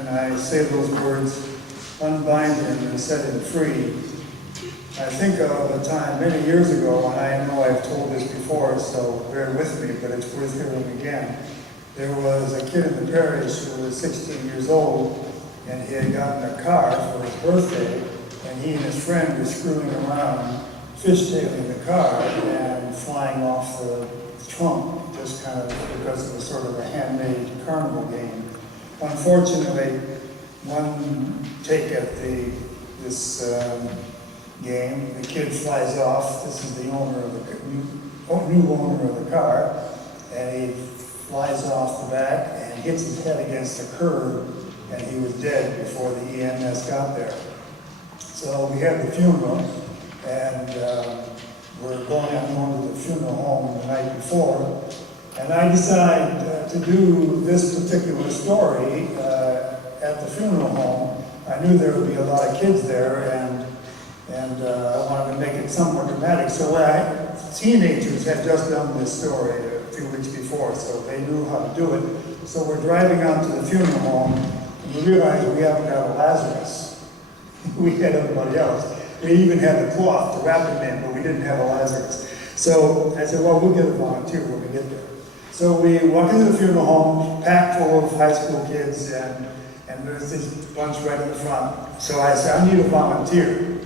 and I say those words, unbind him and set him free, I think of a time many years ago, and I know I've told this before, so bear with me, but it's worth hearing again. There was a kid in the parish who was 16 years old, and he had gotten a car for his birthday, and he and his friend were screwing around, fishtailing the car and flying off the trunk, just kind of because it was sort of a handmade carnival game. Unfortunately, one take at this game, the kid flies off. This is the owner of the new owner of the car, and he flies off the back and hits his head against a curb, and he was dead before the EMS got there. So we had the funeral, and we're going to the funeral home the night before, and I decided to do this particular story at the funeral home. I knew there would be a lot of kids there, and I wanted to make it somewhat dramatic. So teenagers had just done this story a few weeks before, so they knew how to do it. So we're driving out to the funeral home, and we realized we haven't got a Lazarus. We had everybody else. We even had the cloth to wrap him in, but we didn't have a Lazarus. So I said, well, we'll get a volunteer when we get there. So we walk into the funeral home, packed full of high school kids, and there's this bunch right in the front. So I said, I need a volunteer.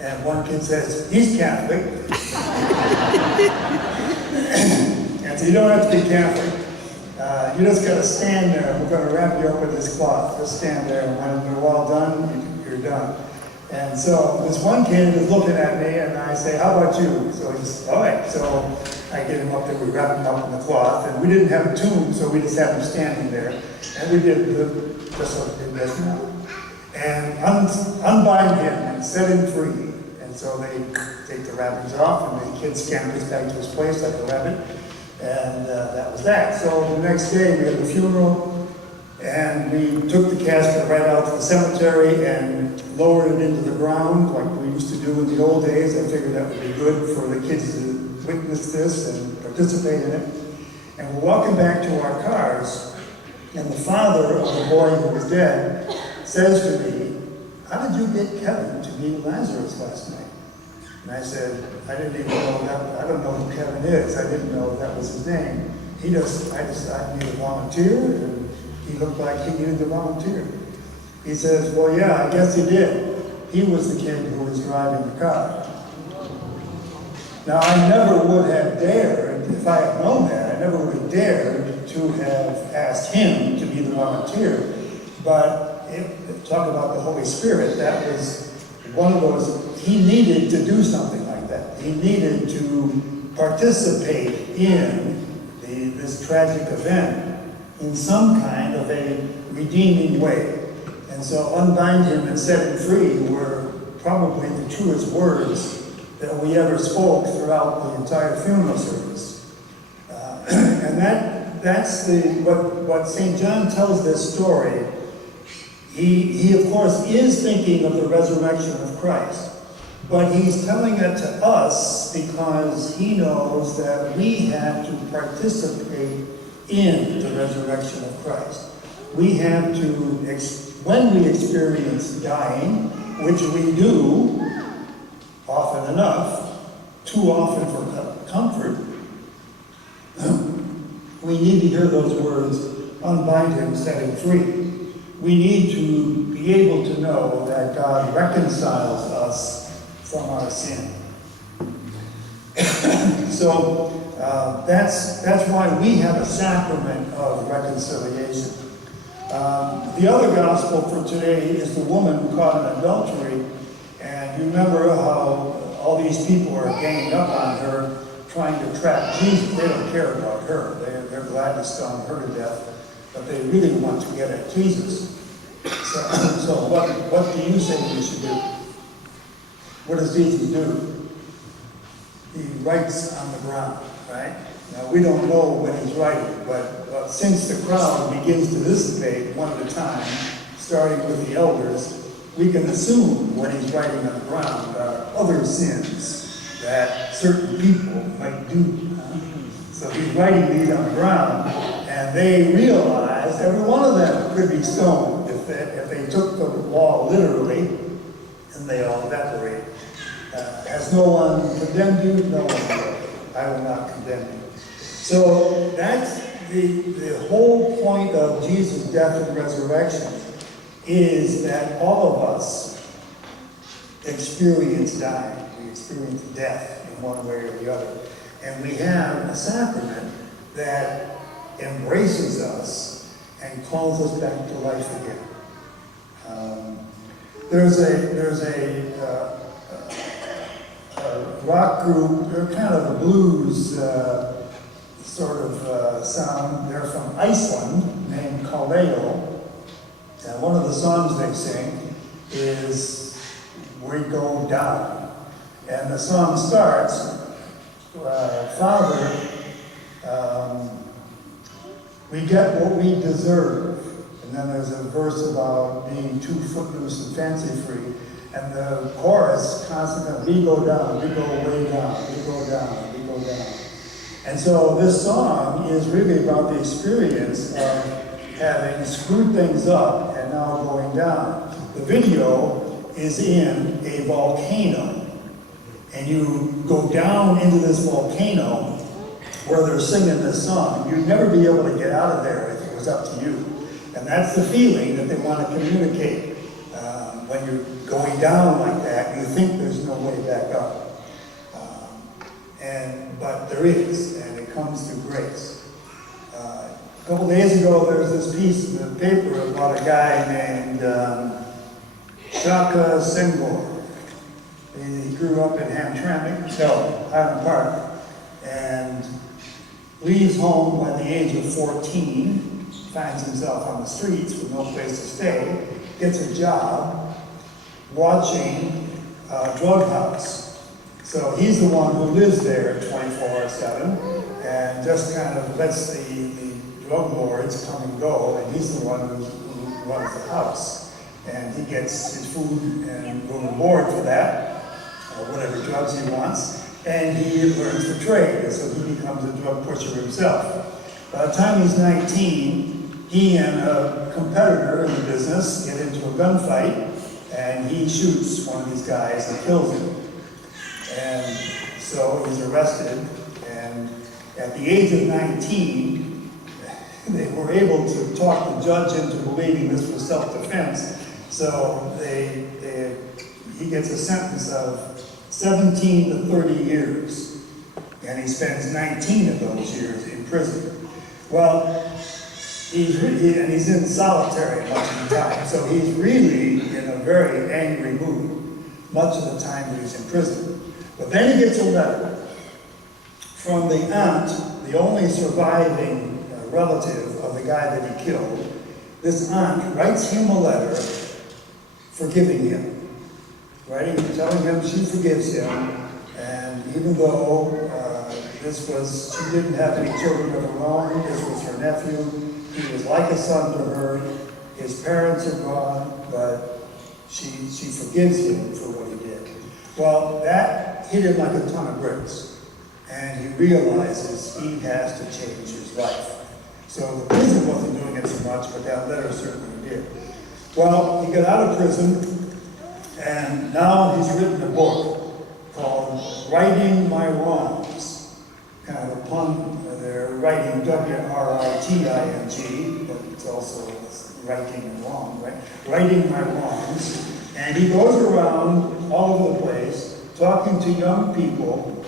And one kid says, he's Catholic. And so you don't have to be Catholic. You just got to stand there. We're going to wrap you up with this cloth. Just stand there, and when we're all done, you're done. And so this one kid is looking at me, and I say, how about you? So he's, all right. So I get him up there, we wrap him up in the cloth, and we didn't have a tomb, so we just had him standing there. And we did just like we did just now. And unbind him and set him free. And so they take the wrappings off, and the kid scampers back to his place like a rabbit. And that was that. So the next day we had the funeral, and we took the casket right out to the cemetery and lowered it into the ground like we used to do in the old days. I figured that would be good for the kids to witness this and participate in it. And we're walking back to our cars, and the father of the boy who was dead says to me, how did you get Kevin to meet Lazarus last night? And I said, I didn't even know that, I don't know who Kevin is. I didn't know that was his name. I decided to need a volunteer, and he looked like he needed a volunteer. He says, well, yeah, I guess he did. He was the kid who was driving the car. Now, I never would have dared, if I had known that, I never would have dared to have asked him to be the volunteer. But talk about the Holy Spirit, that was one of those, he needed to do something like that. He needed to participate in this tragic event in some kind of a redeeming way. And so unbind him and set him free were probably the truest words that we ever spoke throughout the entire funeral service. And that's what St. John tells this story. He of course is thinking of the resurrection of Christ, but he's telling it to us because he knows that we have to participate in the resurrection of Christ. We have to, when we experience dying, which we do often enough, too often for comfort, we need to hear those words, unbind him, set him free. We need to be able to know that God reconciles us from our sin. So that's why we have a sacrament of reconciliation. The other gospel for today is the woman caught in adultery. And you remember how all these people are ganging up on her, trying to trap Jesus. They don't care about her. They're glad to stone her to death, but they really want to get at Jesus. So what do you say we should do? What does Jesus do? He writes on the ground, right? Now, we don't know what he's writing, but since the crowd begins to dissipate one at a time, starting with the elders, we can assume what he's writing on the ground are other sins that certain people might do. So he's writing these on the ground, and they realize every one of them could be stoned if if they took the law literally, and they all evaporate. Has no one condemned you? No one will. I will not condemn you. So that's the whole point of Jesus' death and resurrection, is that all of us experience dying. We experience death in one way or the other. And we have a sacrament that embraces us and calls us back to life again. There's a rock group, they're kind of a blues sort of sound. They're from Iceland, named Clore. And one of the songs they sing is "We Go Down." And the song starts, Father, we get what we deserve. And then there's a verse about being too footloose and fancy-free. And the chorus constantly, we go down, we go way down, we go down, we go down. And so this song is really about the experience of having screwed things up and now going down. The video is in a volcano. And you go down into this volcano where they're singing this song. You'd never be able to get out of there if it was up to you. And that's the feeling that they want to communicate. When you're going down like that, you think there's no way back up. But there is, and it comes through grace. A couple days ago, there was this piece in the paper about a guy named Shaka Senghor. He grew up in Highland Park, and leaves home by the age of 14, finds himself on the streets with no place to stay, gets a job watching a drug house. So he's the one who lives there 24/7 and just kind of lets the drug lords come and go, and he's the one who runs the house. And he gets his food and room and board for that, or whatever drugs he wants, and he learns the trade, so he becomes a drug pusher himself. By the time he's 19, he and a competitor in the business get into a gunfight, and he shoots one of these guys and kills him. And so he's arrested, and at the age of 19, they were able to talk the judge into believing this was self-defense. So he gets a sentence of 17 to 30 years, and he spends 19 of those years in prison. Well, he's in solitary much of the time, so he's really in a very angry mood much of the time that he's in prison. But then he gets a letter from the aunt, the only surviving relative of the guy that he killed. This aunt writes him a letter forgiving him, telling him she forgives him, and even though she didn't have any children of her own, this was her nephew, he was like a son to her, his parents are gone, but she forgives him for what he did. Well, that hit him like a ton of bricks, and he realizes he has to change his life. So the prison wasn't doing it so much, but that letter certainly did. Well, he got out of prison, and now he's written a book called Righting My Wrongs. Kind of a pun there, writing W-R-I-T-I-N-G, but it's also righting and wrong, right? Righting My Wrongs. And he goes around all over the place, talking to young people,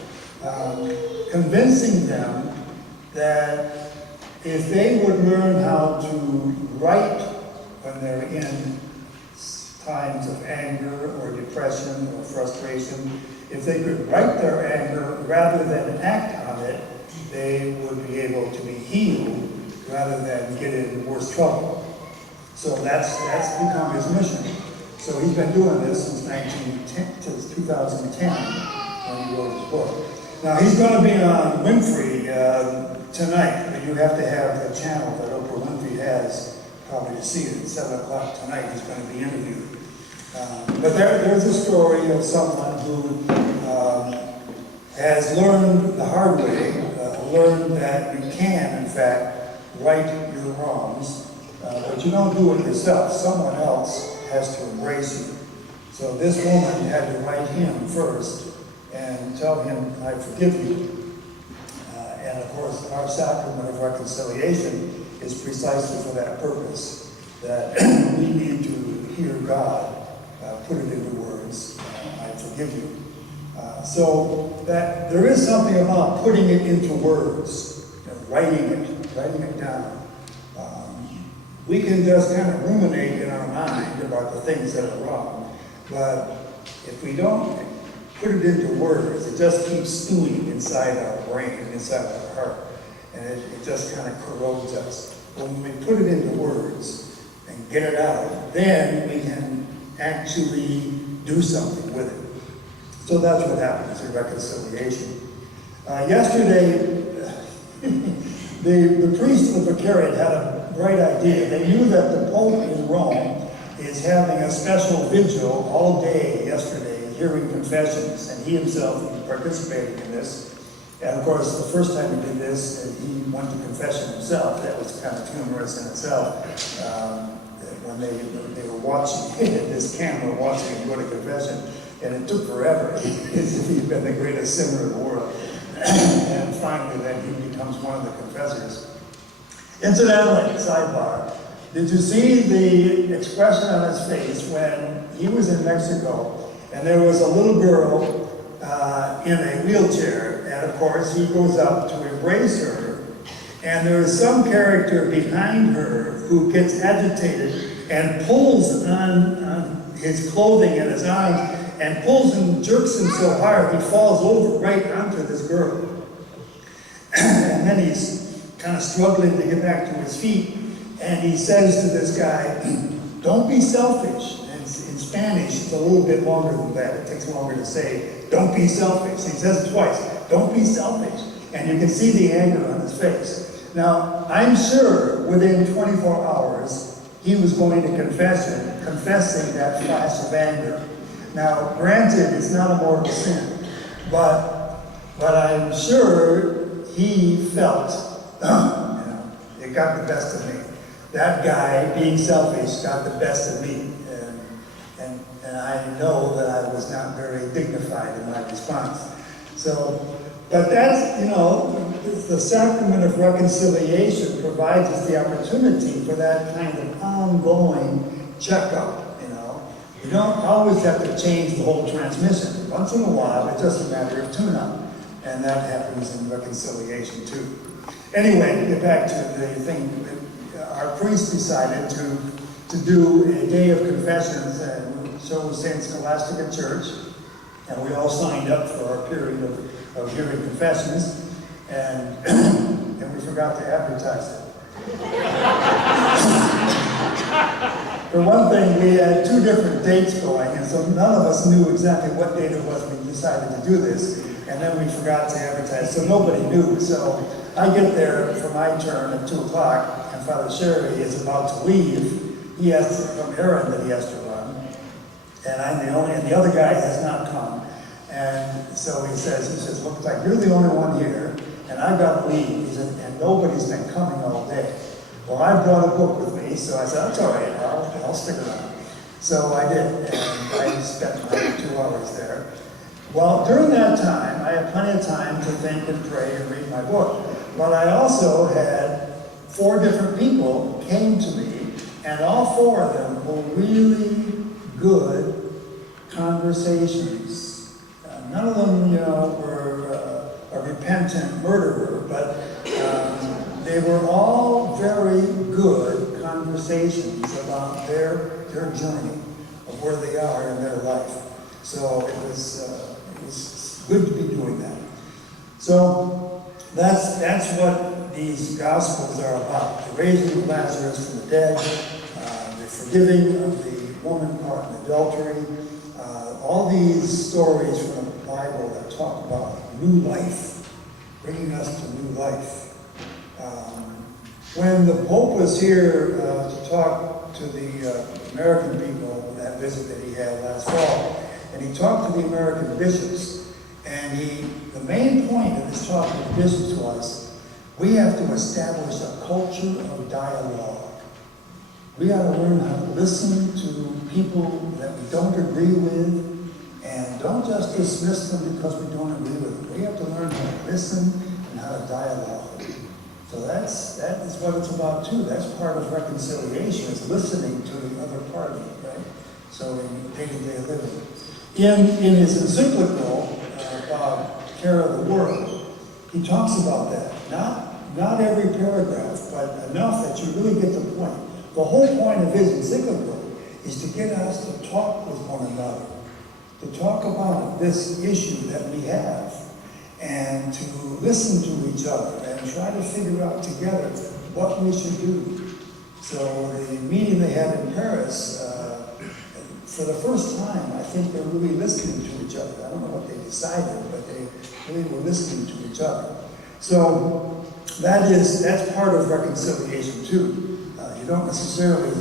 convincing them that if they would learn how to write when they're in times of anger or depression or frustration, if they could write their anger rather than act on it, they would be able to be healed rather than get in worse trouble. So that's become his mission. So he's been doing this since 2010 when he wrote his book. Now he's going to be on Winfrey tonight, but you have to have the channel that Oprah Winfrey has probably to see it at 7 o'clock tonight. He's going to be interviewed. But there's a story of someone who has learned the hard way, learned that you can, in fact, right your wrongs. But you don't do it yourself. Someone else has to embrace you. So this woman had to write him first and tell him, I forgive you. And of course, our sacrament of reconciliation is precisely for that purpose, that we need to hear God put it into words, I forgive you. So that there is something about putting it into words, writing it down. We can just kind of ruminate in our mind about the things that are wrong, but if we don't put it into words, it just keeps stewing inside our brain, inside our heart, and it just kind of corrodes us. When we put it into words and get it out, then we can actually do something with it. So that's what happens in reconciliation. Yesterday, the priest of the Vicariate had a bright idea. They knew that the Pope in Rome is having a special vigil all day yesterday, hearing confessions, and he himself participated in this. And of course, the first time he did this, he went to confession himself. That was kind of humorous in itself. When they were watching this camera, watching him go to confession, and it took forever, as if he'd been the greatest sinner in the world. And finally, then he becomes one of the confessors. Incidentally, sidebar, did you see the expression on his face when he was in Mexico and there was a little girl in a wheelchair, and of course he goes up to embrace her, and there is some character behind her who gets agitated and pulls on his clothing and his arms and pulls and jerks him so hard he falls over right onto this girl. And then he's kind of struggling to get back to his feet, and he says to this guy, don't be selfish. And in Spanish, it's a little bit longer than that. It takes longer to say, don't be selfish. He says it twice, don't be selfish. And you can see the anger on his face. Now, I'm sure within 24 hours, he was going to confession, confessing that flash of anger. Now, granted, it's not a mortal sin, but I'm sure he felt, it got the best of me. That guy, being selfish, got the best of me. And I know that I was not very dignified in my response. So, but that's, the sacrament of reconciliation provides us the opportunity for that kind of ongoing checkup, You don't always have to change the whole transmission. Once in a while, it's just a matter of tune-up. And that happens in reconciliation too. Anyway, get back to the thing. Our priest decided to do a day of confessions, and so was St. Scholastica Church, and we all signed up for our period of hearing confessions, and we forgot to advertise it. For one thing, we had 2 different dates going, and so none of us knew exactly what date it was when we decided to do this. And then we forgot to advertise, so nobody knew. So I get there for my turn at 2 o'clock, and Father Sherry is about to leave. He has some errand that he has to run, and I'm the only, and the other guy has not come. And so he says, looks like you're the only one here, and I've got to leave. He said, and nobody's been coming all day. Well, I brought a book with me, so I said, that's all right, I'll stick around. So I did, and I spent like 2 hours there. Well, during that time, I had plenty of time to think and pray and read my book. But I also had 4 different people came to me, and all 4 of them were really good conversations. None of them, were a repentant murderer, but they were all very good conversations about their journey of where they are in their life. So it was good to be doing that. So that's what these Gospels are about. The raising of Lazarus from the dead, the forgiving of the woman caught in adultery, all these stories from the Bible that talk about new life, bringing us to new life. When the Pope was here to talk to the American people, that visit that he had last fall, and he talked to the American bishops, and the main point of his talk with bishops was, we have to establish a culture of dialogue. We got to learn how to listen to people that we don't agree with, and don't just dismiss them because we don't agree with them. We have to learn how to listen and how to dialogue with them. So that is what it's about too. That's part of reconciliation, is listening to the other party, right? So in day-to-day living. In his encyclical about care of the world, he talks about that. Not every paragraph, but enough that you really get the point. The whole point of his encyclical is to get us to talk with one another, to talk about this issue that we have, and to listen to each other and try to figure out together what we should do. So the meeting they had in Paris, for the first time, I think they're really listening to each other. I don't know what they decided, but they really were listening to each other. So that's part of reconciliation too. You don't necessarily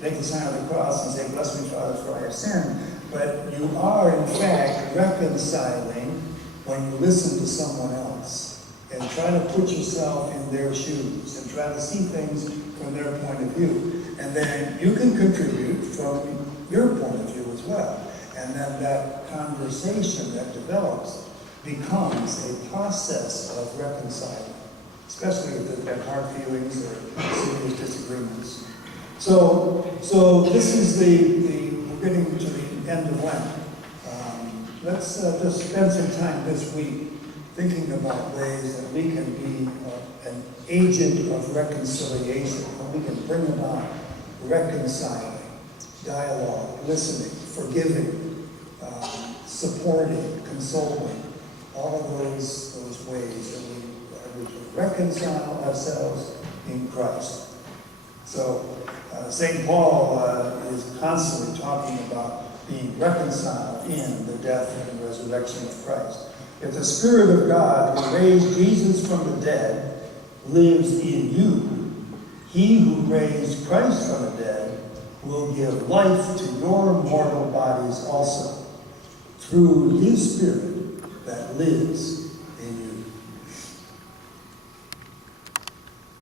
make the sign of the cross and say, "Bless me, Father, for I have sinned," but you are in fact reconciling when you listen to someone else and try to put yourself in their shoes and try to see things from their point of view. And then you can contribute from your point of view as well. And then that conversation that develops becomes a process of reconciling, especially if there's been hard feelings or serious disagreements. So this is we're getting to the end of Lent. Let's just spend some time this week thinking about ways that we can be an agent of reconciliation, how we can bring about reconciling, dialogue, listening, forgiving, supporting, consoling, all of those ways that we reconcile ourselves in Christ. So St. Paul is constantly talking about being reconciled in the death and resurrection of Christ. If the Spirit of God who raised Jesus from the dead lives in you, he who raised Christ from the dead will give life to your mortal bodies also, through his Spirit that lives